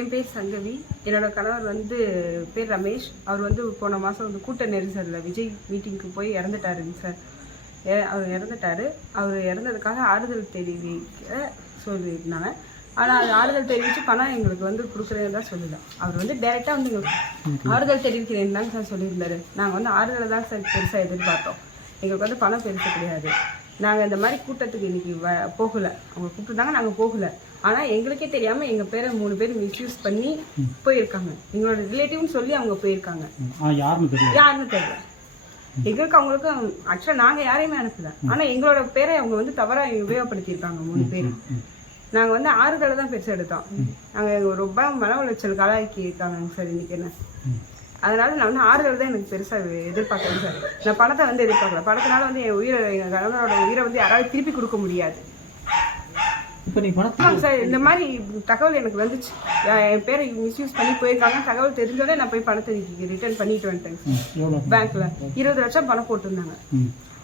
என் பேர் சங்கவி. என்னோட கணவர் வந்து பேர் ரமேஷ். அவர் வந்து போன மாதம் வந்து கூட்ட நெரிசலில் விஜய் மீட்டிங்க்கு போய் இறந்துட்டாருங்க சார். அவர் இறந்துட்டார். அவர் இறந்ததுக்காக ஆறுதல் தெரிவிக்க சொல்லியிருந்தாங்க. ஆனால் அது ஆறுதல் தெரிவித்து பணம் எங்களுக்கு வந்து கொடுக்குறேன்னு தான் சொல்லலை. அவர் வந்து டைரெக்டாக வந்து எங்களுக்கு ஆறுதல் தெரிவிக்கிறேன்னு தாங்க சார் சொல்லியிருந்தாரு. நாங்கள் வந்து ஆறுதலை தான் சார் பெருசாக எதிர்பார்த்தோம். எங்களுக்கு வந்து பணம் பெருசு கிடையாது. நாங்கள் இந்த மாதிரி கூட்டத்துக்கு இன்றைக்கி போகலை. அவங்க கூப்பிட்டுருந்தாங்க, நாங்கள் போகலை. ஆனால் எங்களுக்கே தெரியாமல் எங்கள் பேரை 3 பேர் மிஸ்யூஸ் பண்ணி போயிருக்காங்க. எங்களோட ரிலேட்டிவ்னு சொல்லி அவங்க போயிருக்காங்க. யாருன்னு தெரியல எங்களுக்கு. அவங்களுக்கும் ஆக்சுவலாக நாங்கள் யாரையுமே அனுப்பல. ஆனால் எங்களோட பேரை அவங்க வந்து தவறாக உபயோகப்படுத்தியிருக்காங்க 3 பேர். நாங்கள் வந்து ஆறுதலை தான் பெருசாக எடுத்தோம். நாங்கள் ரொம்ப மன உளைச்சல் காலாக்கி இருக்காங்க சார் இன்றைக்கி. என்ன அதனால நான் வந்து ஆறுதல் தான் எனக்கு பெருசாக எதிர்பார்க்குறேன் சார். நான் பணத்தை வந்து எதிர்பார்க்கல. பணத்தினால வந்து என் உயிரை, எங்கள் கணவனோட உயிரை வந்து யாராவது திருப்பி கொடுக்க முடியாது. இப்போ நீ பணம் சார் இந்த மாதிரி தகவல் எனக்கு வந்துச்சு. என் பேரை மிஸ்யூஸ் பண்ணி போயிருக்காங்க. தகவல் தெரிஞ்சோடனே நான் போய் பணத்தை ரிட்டர்ன் பண்ணிட்டு வந்துட்டேன். பேங்க்ல 20 லட்சம் பணம் போட்டிருந்தாங்க.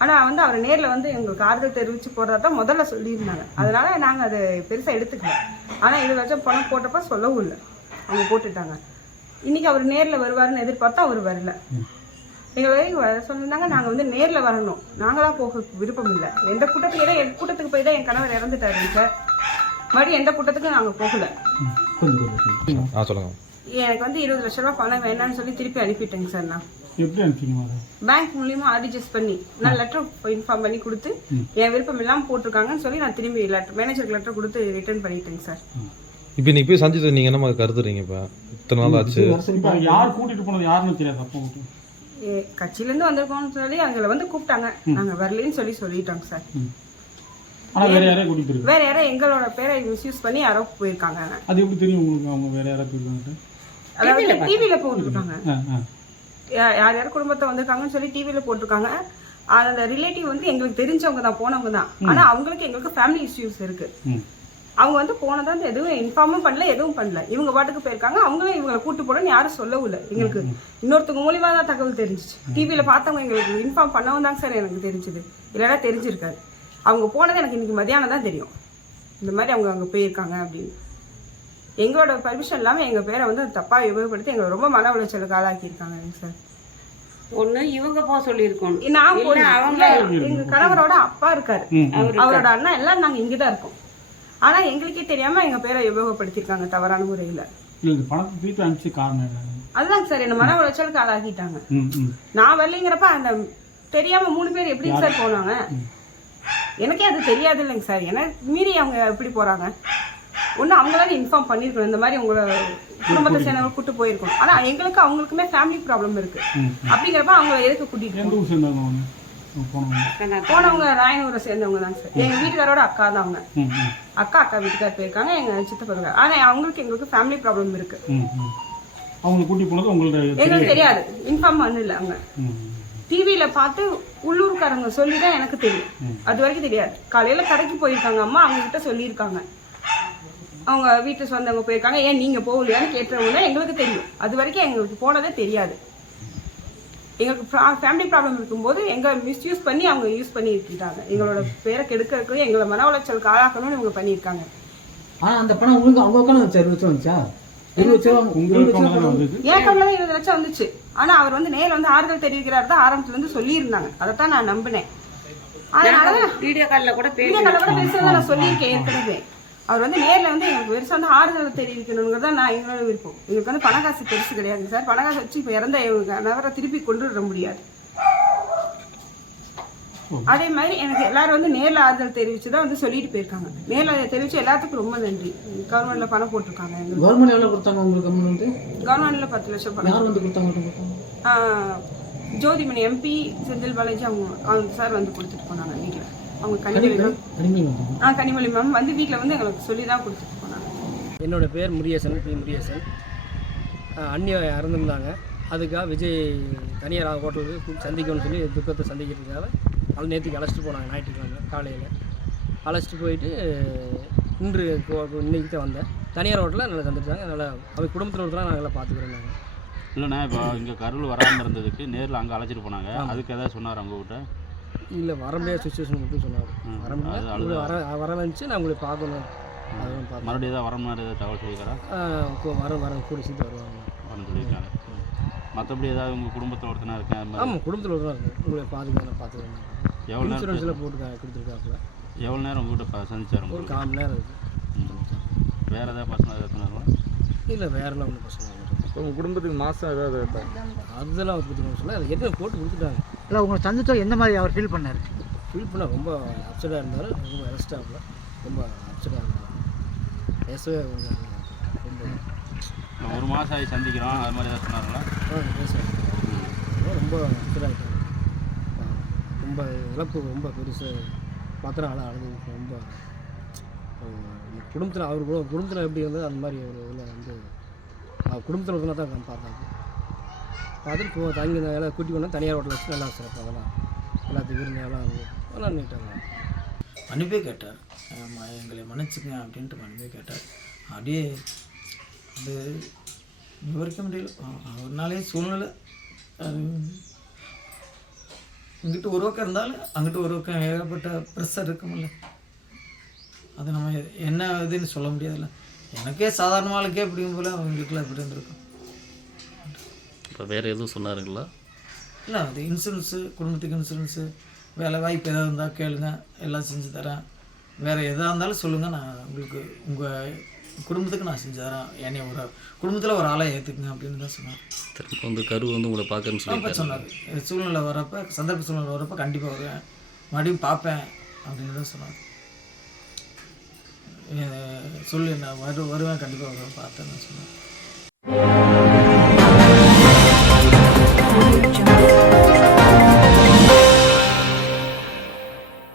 ஆனால் வந்து அவர் நேரில் வந்து எங்களுக்கு ஆறுதல் தெரிவித்து போடுறதா தான் முதல்ல சொல்லியிருந்தாங்க. அதனால நாங்கள் அதை பெருசாக எடுத்துக்கல. ஆனால் 20 லட்சம் பணம் போட்டப்போ சொல்லவும் இல்லை, அவங்க போட்டுட்டாங்க. இன்னைக்கு அவர் நேரில் வருவாருன்னு எதிர்பார்த்தா அவர் வரல. எங்களை சொல்லியிருந்தாங்க நாங்கள் வந்து நேரில் வரணும், நாங்களாம் போக விருப்பம் இல்லை. எந்த கூட்டத்துக்கு என் கூட்டத்துக்கு போய் தான் என் கணவர் இறந்துட்டாரு சார். மறுபடியும் எந்த கூட்டத்துக்கும் நாங்கள் போகல. எனக்கு வந்து 20 லட்ச ரூபா பணம் வேணான்னு சொல்லி திருப்பி அனுப்பிட்டேங்க சார். நான் எப்படி அனுப்பிங்க? பேங்க் மூலியமா ஆர்டிஜிஎஸ் பண்ணி நான் லெட்டர் இன்ஃபார்ம் பண்ணி கொடுத்து என் விருப்பம் இல்லாமல் போட்டிருக்காங்கன்னு சொல்லி நான் திரும்பி மேனேஜருக்கு லெட்டர் கொடுத்து ரிட்டர்ன் பண்ணிட்டேங்க சார். இப்போ நீ போய் சந்தித்து நீங்கள் என்ன கருதுறீங்க? இப்போ இத்தனை நாள் ஆச்சு. யார் கூட்டிட்டு போனது யாருன்னு தெரியாது. அப்போ கட்சியிலேருந்து வந்திருக்கோம்னு சொல்லி அவங்கள வந்து கூப்பிட்டாங்க. நாங்கள் வரலன்னு சொல்லிட்டோங்க சார். வேற யாரோ எங்களோட பேரை மிஸ்யூஸ் பண்ணி யாரோ போயிருக்காங்க. அது எப்படி தெரியும் உங்களுக்கு? அவங்க வேற யாரோ போயிருக்காங்க, அதாவது டிவியில போட்டுருக்காங்க. யார் யார் குடும்பத்தை வந்திருக்காங்கன்னு சொல்லி டிவியில போட்டிருக்காங்க. அந்த ரிலேட்டிவ் வந்து எங்களுக்கு தெரிஞ்சவங்க தான், போனவங்க தான். ஆனா அவங்களுக்கு எங்களுக்கு ஃபேமிலி இஷ்யூஸ் இருக்கு. அவங்க வந்து போனதா எதுவும் இன்ஃபார்மும் பண்ணல, எதுவும் பண்ணல. இவங்க பாட்டுக்கு போயிருக்காங்க. அவங்களும் இவங்களை கூட்டு போனோன்னு யாரும் சொல்லவும் இல்லை. எங்களுக்கு இன்னொருத்தவங்க மூலியமா தான் தகவல் தெரிஞ்சிச்சு. டிவியில பார்த்தவங்க எங்களுக்கு இன்ஃபார்ம் பண்ணவும் தாங்க சார் எனக்கு தெரிஞ்சுது. இல்லைன்னா தெரிஞ்சிருக்காது. அவங்க போனது எனக்கு இன்னைக்கு மதியானம் தான் தெரியும். இந்த மாதிரி அவங்க அங்கே போயிருக்காங்க அப்படின்னு. எங்களோட பர்மிஷன் இல்லாமல் எங்கள் பேரை வந்து தப்பாக உபயோகப்படுத்தி எங்களை ரொம்ப மன உளைச்சலுக்கு ஆளாக்கியிருக்காங்க சார். ஒன்று இவங்க போக சொல்லியிருக்கோம். நான் அவங்க எங்கள் கணவரோட அப்பா இருக்காரு, அவரோட அண்ணா எல்லாம் நாங்கள் இங்கே தான் இருக்கோம். ஆனால் எங்களுக்கே தெரியாமல் எங்கள் பேரை உபயோகப்படுத்தியிருக்காங்க தவறான முறையில். அதுதாங்க சார் என்ன மன உளைச்சலுக்கு ஆளாக்கிட்டாங்க. நான் வரலைங்கிறப்ப அந்த தெரியாமல் 3 பேர் எப்படிங்க சார் போனாங்க? எனக்கே அது தெரியாது இல்லைங்க சார். எனக்கு மீறி அவங்க எப்படி போகிறாங்க? ஒன்று அவங்களால இன்ஃபார்ம் பண்ணியிருக்கணும், இந்த மாதிரி உங்களை குடும்பத்தை சேர்ந்தவங்க கூட்டு போயிருக்கணும். ஆனால் எங்களுக்கு அவங்களுக்குமே ஃபேமிலி ப்ராப்ளம் இருக்கு. அப்படிங்கிறப்ப அவங்கள எதுக்கு கூட்டிட்டு போனவங்க? ராயனூரை சேர்ந்தவங்க தாங்க சார். எங்கள் வீட்டுக்காரோட அக்கா தான் அவங்க. அக்கா வீட்டுக்கார் போயிருக்காங்க, எங்கள் சித்தப்பா. ஆனால் அவங்களுக்கு எங்களுக்கு ஃபேமிலி ப்ராப்ளம் இருக்கு. எங்களுக்கு தெரியாது, இன்ஃபார்ம் பண்ணல. அவங்க டிவியில பார்த்து உள்ளூர்காரங்க சொல்லி தான் எனக்கு தெரியும். அது வரைக்கும் தெரியாது. காலையில கடைக்கு போயிருக்காங்க அம்மா, அவங்க கிட்ட சொல்லியிருக்காங்க. அவங்க வீட்டு சொந்தவங்க போயிருக்காங்க. ஏன் நீங்க போகலையான்னு கேட்டவங்க தான் எங்களுக்கு தெரியும். அது வரைக்கும் எங்களுக்கு போனதே தெரியாது. எங்களுக்கு ஃபேமிலி ப்ராப்ளம் இருக்கும்போது எங்களை மிஸ்யூஸ் பண்ணி அவங்க யூஸ் பண்ணி இருக்கிட்டாங்க. எங்களோட பேரை கெடுக்கிறதுக்கு, எங்களை மன உளைச்சலுக்கு ஆளாக்கணும்னு இவங்க பண்ணியிருக்காங்க. ஆனால் அந்த பணம் உங்களுக்கு அவங்க உட்காந்து 20 லட்சம் வந்துச்சா? 20 லட்சம் ஏன் கம்மியாக 20 லட்சம் வந்துச்சு. ஆனால் அவர் வந்து நேரில் வந்து ஆறுதல் தெரிவிக்கிறார் தான் ஆரம்பத்துலேருந்து சொல்லியிருந்தாங்க. அதைத்தான் நான் நம்பினேன். அதனால வீடியோ காலில் கூட பேசுறதா நான் சொல்லியிருக்கேன் ஏற்கனவே. அவர் வந்து நேரில் வந்து எங்களுக்கு பெருசாக வந்து ஆறுதல் தெரிவிக்கணுங்கிறத நான் எங்களோட விருப்பம். எங்களுக்கு வந்து பணக்காசு பெருசு கிடையாது சார். பணக்காசு வச்சு இப்போ இறந்த இவங்க நகரை திருப்பி கொண்டு வர முடியாது. அதே மாதிரி எனக்கு எல்லாரும் வந்து நேரில் ஆறுதல் தெரிவிச்சு தான் வந்து சொல்லிட்டு போயிருக்காங்க. நேரில் தெரிவிச்சு எல்லாத்துக்கும் ரொம்ப நன்றி. கவர்மெண்ட்ல பணம் போட்டிருக்காங்க. எங்களுக்கு கவர்மெண்ட் எவ்வளோ கொடுத்தாங்க? உங்களுக்கு கவர்மெண்ட்ல 10 லட்சம் பணம். யார் வந்து கொடுத்தாங்க? ஜோதிமணி எம்பி, செந்தில் பாலாஜி அவங்க சார் வந்து கொடுத்துட்டு போனாங்க வீட்டில். அவங்க கனிமொழி மேம் வந்து வீட்டில் வந்து எங்களுக்கு சொல்லி தான் கொடுத்துட்டு போனாங்க. என்னோட பேர் முருகேசன், பி முருகேசன். அண்ணி இறந்துருந்தாங்க. அதுக்காக விஜய் தனியார் ஹோட்டலுக்கு சந்திக்கணும்னு சொல்லி துக்கத்தை சந்திக்கிறதுக்காக அது நேற்றுக்கு அழைச்சிட்டு போனாங்க. ஞாயிற்றுக்கிழமை காலையில் அழைச்சிட்டு போயிட்டு இன்னைக்கு தான் வந்தேன். தனியார் ஹோட்டலில் நல்லா சந்திச்சாங்க. நல்லா அவங்க குடும்பத்தில் ஒருத்தராக நான் நல்லா பார்த்துக்கிறேன். நாங்கள் இல்லைண்ணா, இப்போ இங்கே கருள் வராமல் இருந்ததுக்கு நேரில் அங்கே அழைச்சிட்டு போனாங்க. அதுக்கு எதாவது சொன்னார் அவங்ககிட்ட? இல்லை, வர முடியாத சுச்சுவேஷன் மட்டும் சொன்னார். வர முடியாது, வர வந்துச்சு, நான் உங்களை பார்க்கணும் அதெல்லாம் பார்த்து மறுபடியும் ஏதாவது வர மாதிரி ஏதாவது தகவல் சொல்லியிருக்காரா? வர கூடி சீட்டு வருவாங்க. வரணும் சொல்லியிருக்காரு. மற்றபடி ஏதாவது உங்கள் குடும்பத்தில் ஒருத்தனா இருக்கேன் அது மாதிரி ஆமாம், குடும்பத்தில் ஒரு இருக்கு. உங்களை பார்த்துக்கிறேன். எவ்வளோ நேரம் இன்சூரன்ஸில் போட்டு கொடுத்துருக்காப்புல. எவ்வளோ நேரம் உங்கள்கிட்ட சந்திச்சாரு? ஒரு 1/4 மணி நேரம் இருக்குது. வேறு ஏதாவது பர்சனல் ஏதாவது இல்லை, வேறெல்லாம் ஒன்றும் பிரச்சனை இல்லை. உங்கள் குடும்பத்துக்கு மாதம் ஏதாவது அதெல்லாம் அவர் கொடுத்துருவோம் சொல்ல அது ஏற்கனவே போட்டு கொடுத்துட்டாங்க. இல்லை உங்களை சந்திச்சா எந்த மாதிரி அவர் ஃபீல் பண்ணார்? ஃபீல் பண்ண ரொம்ப அப்செட்டாக இருந்தார். ரொம்ப ரெஸ்டாகல ரொம்ப அப்செட்டாக இருந்தார். பேசவே ரொம்ப ஒரு மாதம் ஆகி சந்திக்கிறோம் அது மாதிரி ஏதாவது சொன்னாங்களா? பேசுவாங்க. ரொம்ப அப்செட்டாகிட்டார். ரொம்ப இழப்பு ரொம்ப பெருசு. பார்த்தா ஆளாக அழுது ரொம்ப குடும்பத்தில் அவர் கூட குடும்பத்தில் எப்படி இருந்தது அந்த மாதிரி ஒரு இதில் வந்து அவர் குடும்பத்தில் இருந்தால் தான் பார்த்தாங்க. பார்த்துட்டு தங்கி எல்லாம் கூட்டி போனால் தனியார் ஹோட்டலில் வச்சு நல்லா சிறப்பாக அதெல்லாம் எல்லாத்துக்கும் விருந்து எல்லாம் அதெல்லாம் நீட்டாக மன்னிப்பே கேட்டார். எங்களை மன்னிச்சுங்க அப்படின்ட்டு மன்னிப்பே கேட்டார். அப்படியே அது விவரிக்க முடியல. அவர்னாலே சூழ்நிலை அது இங்கிட்டு ஒரு பக்கம் இருந்தாலும் அங்கிட்டு ஒரு பக்கம் ஏகப்பட்ட ப்ரெஷர் இருக்குமில்ல. அது நம்ம என்ன இதுன்னு சொல்ல முடியாதுல்ல. எனக்கே சாதாரண ஆளுக்கே அப்படிங்கும் போல் அவங்களுக்குலாம் எப்படி இருந்திருக்கும். இப்போ வேறு எதுவும் சொன்னாருங்களா? இல்லை, அது இன்சூரன்ஸு, குடும்பத்துக்கு இன்சூரன்ஸு, வேலை வாய்ப்பு ஏதாவது இருந்தால் கேளுங்க, எல்லாம் செஞ்சு தரேன். வேறு எதாக இருந்தாலும் சொல்லுங்கள், நான் உங்களுக்கு உங்கள் குடும்பத்துக்கு நான் செஞ்சு தரேன். என்னை ஒரு குடும்பத்தில் ஒரு ஆளை ஏற்றுக்குங்க அப்படின்னு தான் சொன்னார். திரும்ப வந்து கரு வந்து உங்களை பார்க்கறேன்னு சொல்லி சொன்னார். சூழ்நிலை வரப்போ, சந்தர்ப்ப சூழ்நிலை வரப்போ கண்டிப்பாக வருவேன், மறுபடியும் பார்ப்பேன் அப்படின்னு தான் சொன்னார். சொல்லி நான் வருவேன், கண்டிப்பாக வருவேன், பார்த்தேன்னு சொன்னேன்.